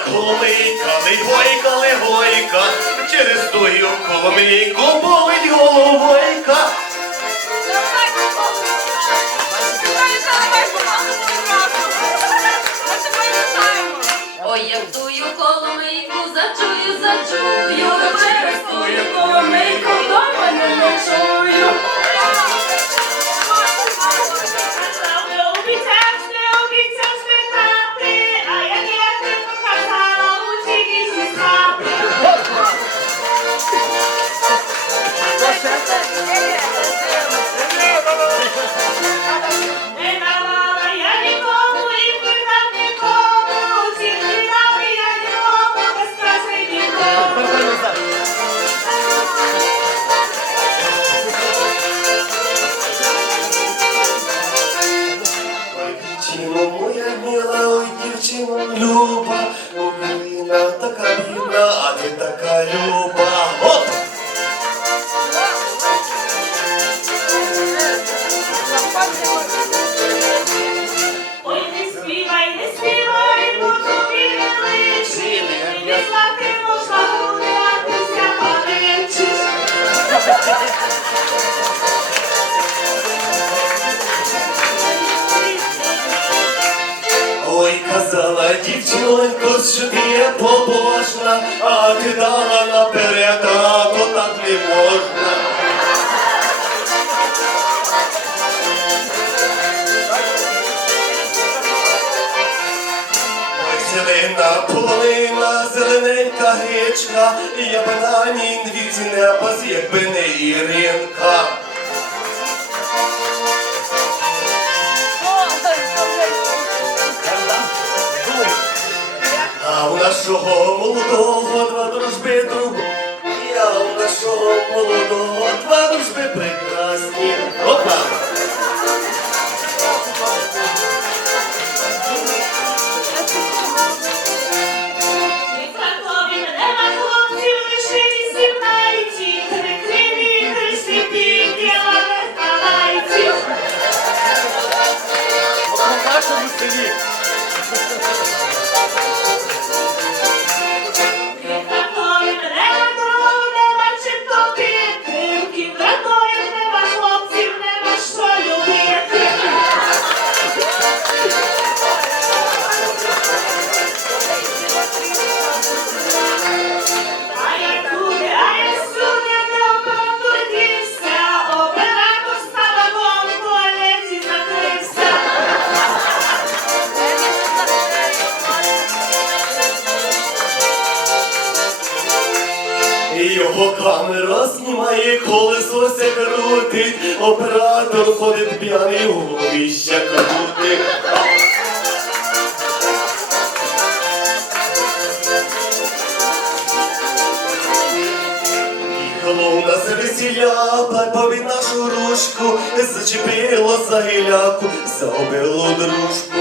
як голомийка, не гойка, не гойка, через тую коломийку болить головойка. Ой, я тую коломийку зачую, зачую, дівчинонько, що ти побожна, а ти дала наперед, а то так не можна. Зелена полонина, зелененька гречка, я б на ній двіці не пас, якби не Іринка. Нашого молодого два дружби друг. Я у нашого молодого два дружби прекрасні. Опа! В нашому. Його камера знімає, колесо се крутить, оператор ходить п'яний голові ще крутить. У нас весіля, бабові нашу ручку, зачепило за гіляку, загубило дружку.